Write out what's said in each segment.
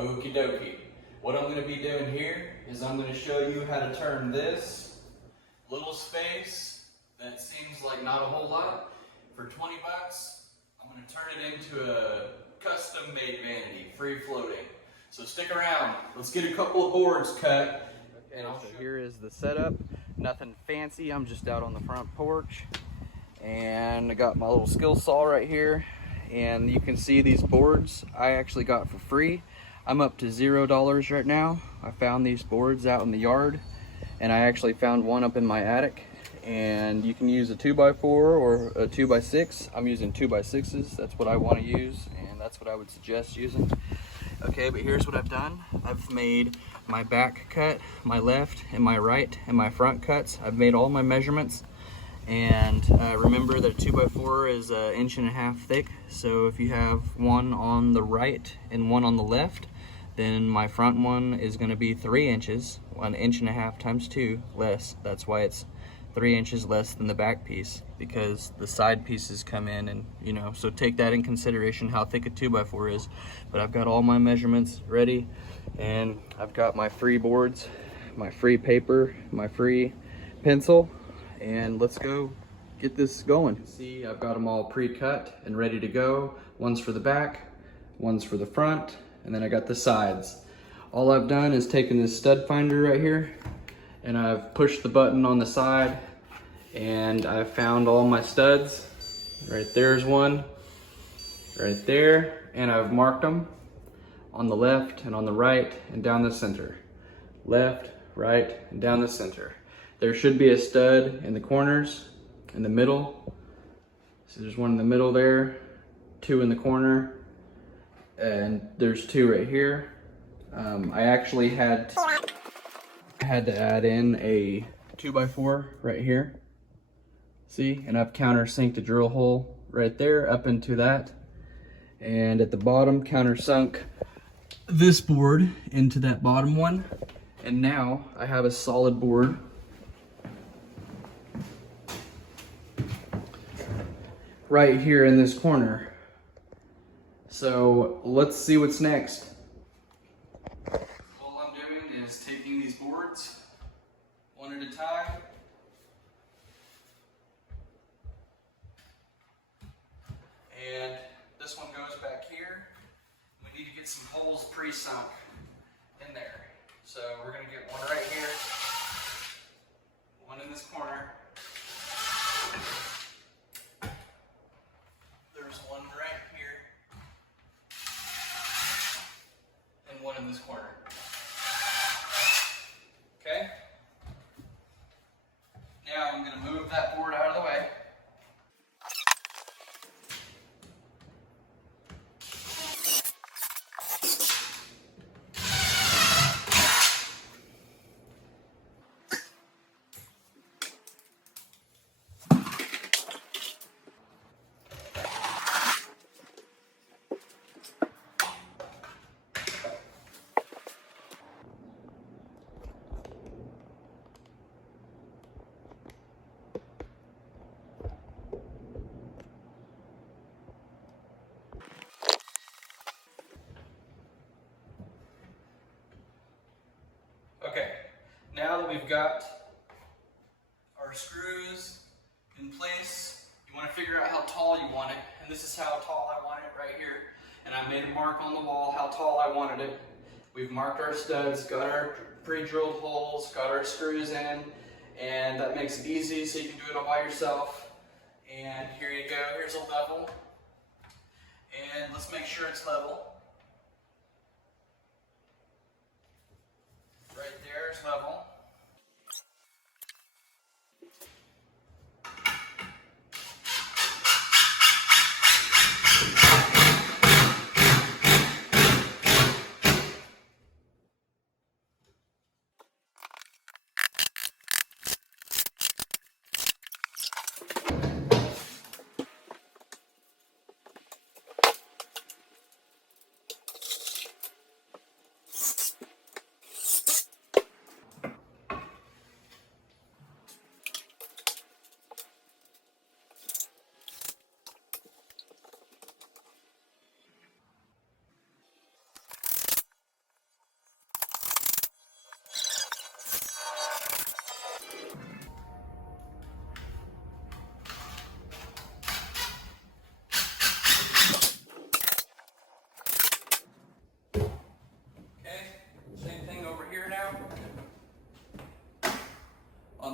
Okie dokie. What I'm going to be doing here is I'm going to show you how to turn this little space that seems like not a whole lot for 20 bucks. I'm going to turn it into a custom made vanity, free floating. So stick around. Let's get a couple of boards cut. Okay, so here is the setup. Nothing fancy. I'm just out on the front porch. And I got my little skill saw right here. And you can see these boards I actually got for free. I'm up to $0 right now. I found these boards out in the yard, and I actually found one up in my attic. And you can use a 2x4 or a 2x6. I'm using 2x6s. That's what I want to use, and that's what I would suggest using. Okay, but here's what I've done. I've made my back cut, my left and my right and my front cuts. I've made all my measurements. And remember that a 2x4 is 1.5 inches thick. So if you have one on the right and one on the left, then my front one is going to be 3 inches, 1.5 inches times 2 less. That's why it's 3 inches less than the back piece, because the side pieces come in, and you know, so take that in consideration how thick a 2x4 is. But I've got all my measurements ready, and I've got my free boards, my free paper, my free pencil, and let's go get this going. See, I've got them all pre-cut and ready to go. One's for the back, one's for the front, and then I got the sides. All I've done is taken this stud finder right here, and I've pushed the button on the side, and I've found all my studs. Right there's one, right there, and I've marked them on the left and on the right and down the center. Left, right, and down the center. There should be a stud in the corners, in the middle. So there's one in the middle there, 2 in the corner, and there's 2 right here. I actually had to add in a 2x4 right here. See, and I've countersunked a drill hole right there up into that. And at the bottom, countersunk this board into that bottom one. And now I have a solid board right here in this corner. So let's see what's next. All I'm doing is taking these boards one at a time. And this one goes back here. We need to get some holes pre-sunk in there. So we're gonna get one right here, one in this corner. There's one right here, and one in this corner. Okay? Now I'm going to move that board out of the way. Okay, now that we've got our screws in place, you want to figure out how tall you want it, and this is how tall I want it right here. And I made a mark on the wall how tall I wanted it. We've marked our studs, got our pre-drilled holes, got our screws in, and that makes it easy so you can do it all by yourself. And here you go, here's a level. And let's make sure it's level. Right there is level.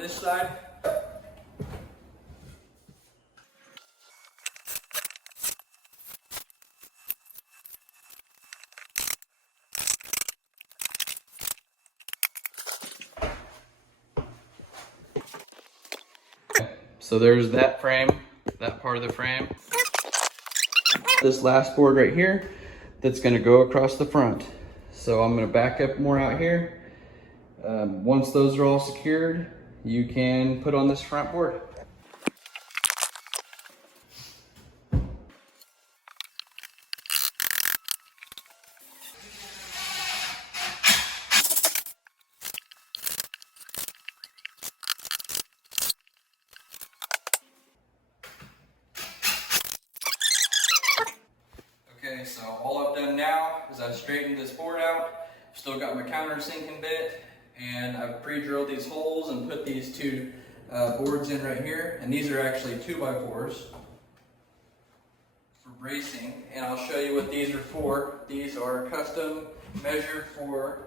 this side. So there's that frame, that part of the frame. This last board right here, that's gonna go across the front. So I'm gonna back up more out here. Once those are all secured, you can put on this front board. Okay, so all I've done now is I've straightened this board out. Still got my countersinking bit, and I've pre-drilled these holes and put these two boards in right here. And these are actually 2x4s for bracing. And I'll show you what these are for. These are custom measured for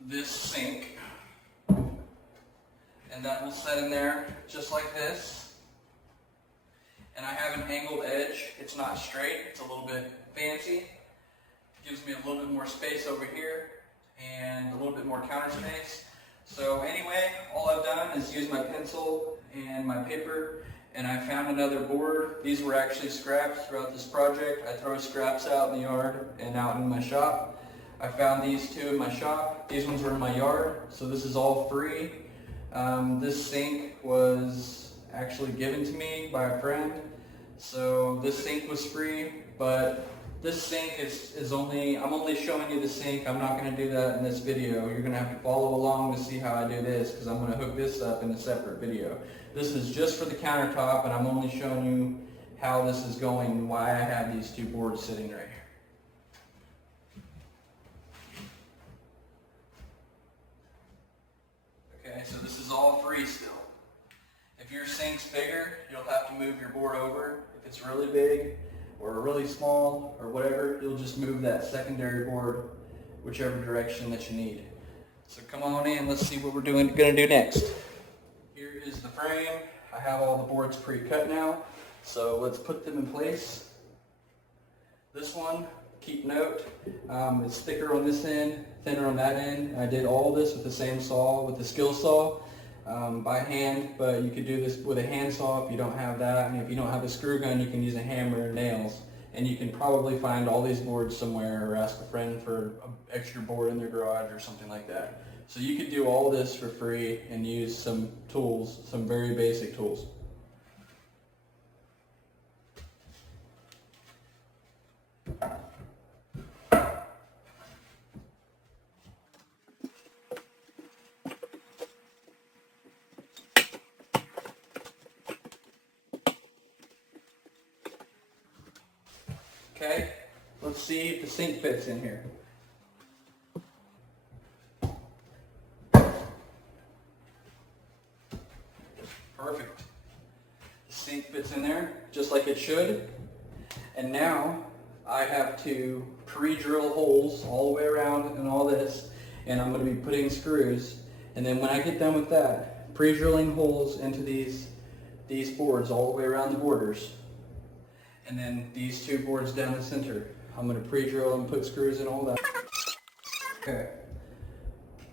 this sink. And that will set in there just like this. And I have an angled edge. It's not straight, it's a little bit fancy. Gives me a little bit more space over here and a little bit more counter space. So anyway, all I've done is use my pencil and my paper, and I found another board. These were actually scraps throughout this project. I throw scraps out in the yard and out in my shop. I found these two in my shop. These ones were in my yard, so this is all free. This sink was actually given to me by a friend. So this sink was free, but this sink is only, I'm only showing you the sink. I'm not going to do that in this video. You're going to have to follow along to see how I do this, because I'm going to hook this up in a separate video. This is just for the countertop, and I'm only showing you how this is going and why I have these two boards sitting right here. Okay, so this is all free still. If your sink's bigger, you'll have to move your board over. If it's really big or really small or whatever, you'll just move that secondary board whichever direction that you need. So come on in, let's see what we're gonna do next. Here is the frame. I have all the boards pre-cut now, so let's put them in place. This one, keep note, it's thicker on this end, thinner on that end. I did all this with the same saw, with the skill saw, by hand, but you could do this with a hand saw if you don't have that. And if you don't have a screw gun, you can use a hammer and nails. And you can probably find all these boards somewhere, or ask a friend for an extra board in their garage or something like that. So you could do all this for free and use some tools, some very basic tools. Okay, let's see if the sink fits in here. Perfect. The sink fits in there just like it should. And now I have to pre-drill holes all the way around and all this, and I'm going to be putting screws. And then when I get done with that, pre-drilling holes into these boards all the way around the borders. And then these two boards down the center. I'm going to pre-drill and put screws in all that. Okay.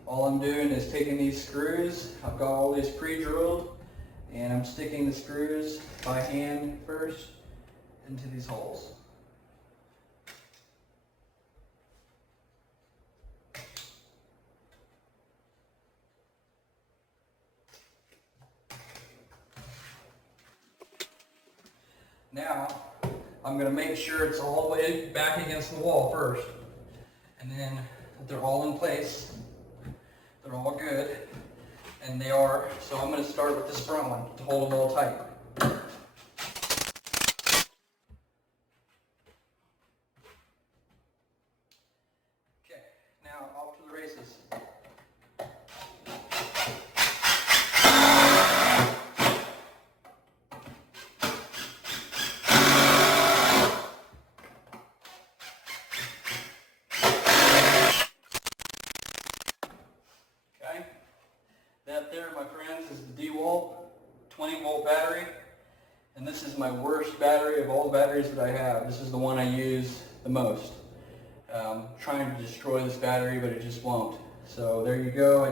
All I'm doing is taking these screws. I've got all these pre-drilled, and I'm sticking the screws by hand first into these holes. Now, I'm going to make sure it's all the way back against the wall first. And then they're all in place. They're all good. And they are. So I'm going to start with this front one to hold them all tight. Okay, now off to the races. That there my worst battery of all the batteries that I have. This is the one I use the most. Trying to destroy this battery, but it just won't. So there you go. Now,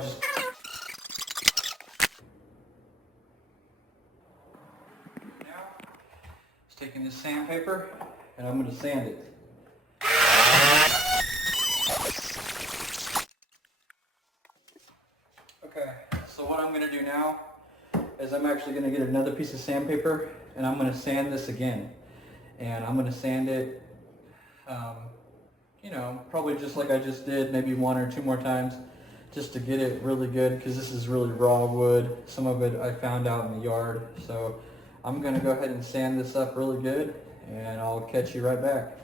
just taking this sandpaper and I'm going to sand it. Okay, so what I'm going to do now is I'm actually going to get another piece of sandpaper and I'm going to sand this again. And I'm going to sand it, you know, probably just like I just did, maybe 1 or 2 more times, just to get it really good, because this is really raw wood. Some of it I found out in the yard. So I'm going to go ahead and sand this up really good, and I'll catch you right back.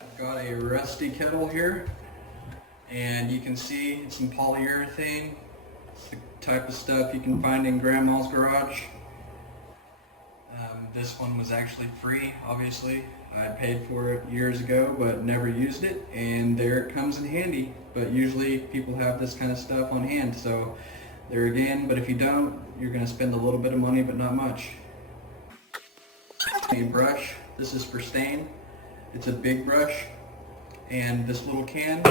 I've got a rusty kettle here, and you can see it's some polyurethane. It's the type of stuff you can find in Grandma's garage. This one was actually free, obviously. I paid for it years ago, but never used it, and there it comes in handy. But usually people have this kind of stuff on hand, so there again, but if you don't, you're going to spend a little bit of money, but not much. A brush, this is for stain. It's a big brush, and this little can,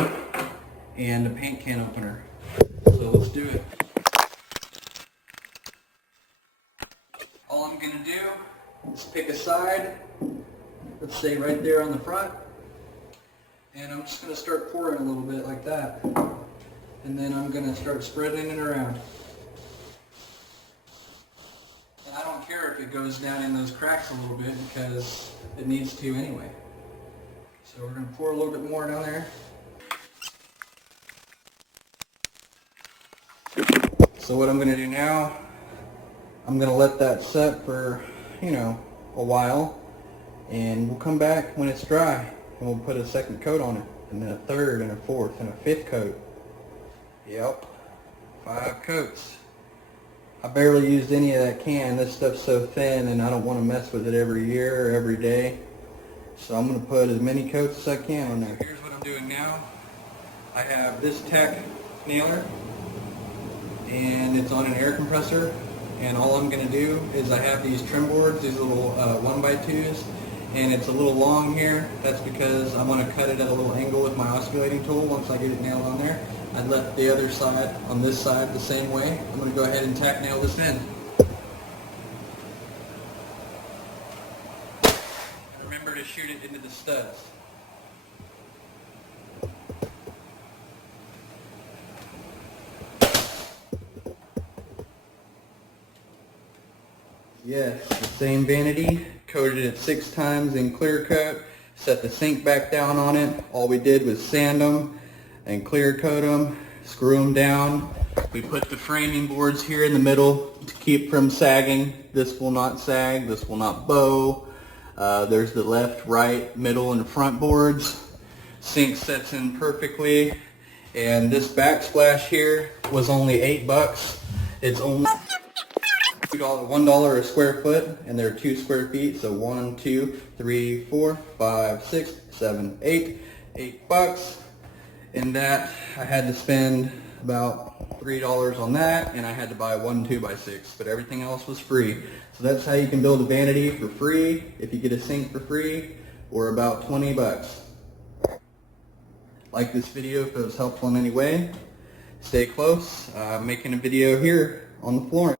and a paint can opener. So let's do it. All I'm going to do is pick a side, let's say right there on the front, and I'm just going to start pouring a little bit like that, and then I'm going to start spreading it around. And I don't care if it goes down in those cracks a little bit, because it needs to anyway. So we're going to pour a little bit more down there. So what I'm going to do now, I'm going to let that set for, you know, a while, and we'll come back when it's dry and we'll put a second coat on it, and then a third and a fourth and a fifth coat. Yep, 5 coats. I barely used any of that can. This stuff's so thin and I don't want to mess with it every year or every day, so I'm going to put as many coats as I can on there. Here's what I'm doing now. I have this tack nailer, and it's on an air compressor. And all I'm going to do is I have these trim boards, these little 1x2s, and it's a little long here. That's because I want to cut it at a little angle with my osculating tool once I get it nailed on there. I left the other side on this side the same way. I'm going to go ahead and tack nail this in. And remember to shoot it into the studs. Yes, the same vanity, coated it 6 times in clear coat, set the sink back down on it. All we did was sand them and clear coat them, screw them down. We put the framing boards here in the middle to keep from sagging. This will not sag, this will not bow. There's the left, right, middle, and front boards. Sink sets in perfectly. And this backsplash here was only $8. It's only $1 a square foot, and there are 2 square feet, so 1, 2, 3, 4, 5, 6, 7, 8. $8. And that I had to spend about $3 on that, and I had to buy 1 2x6, but everything else was free. So that's how you can build a vanity for free if you get a sink for free, or about 20 bucks. Like this video if it was helpful in any way. Stay close. I'm making a video here on the flooring.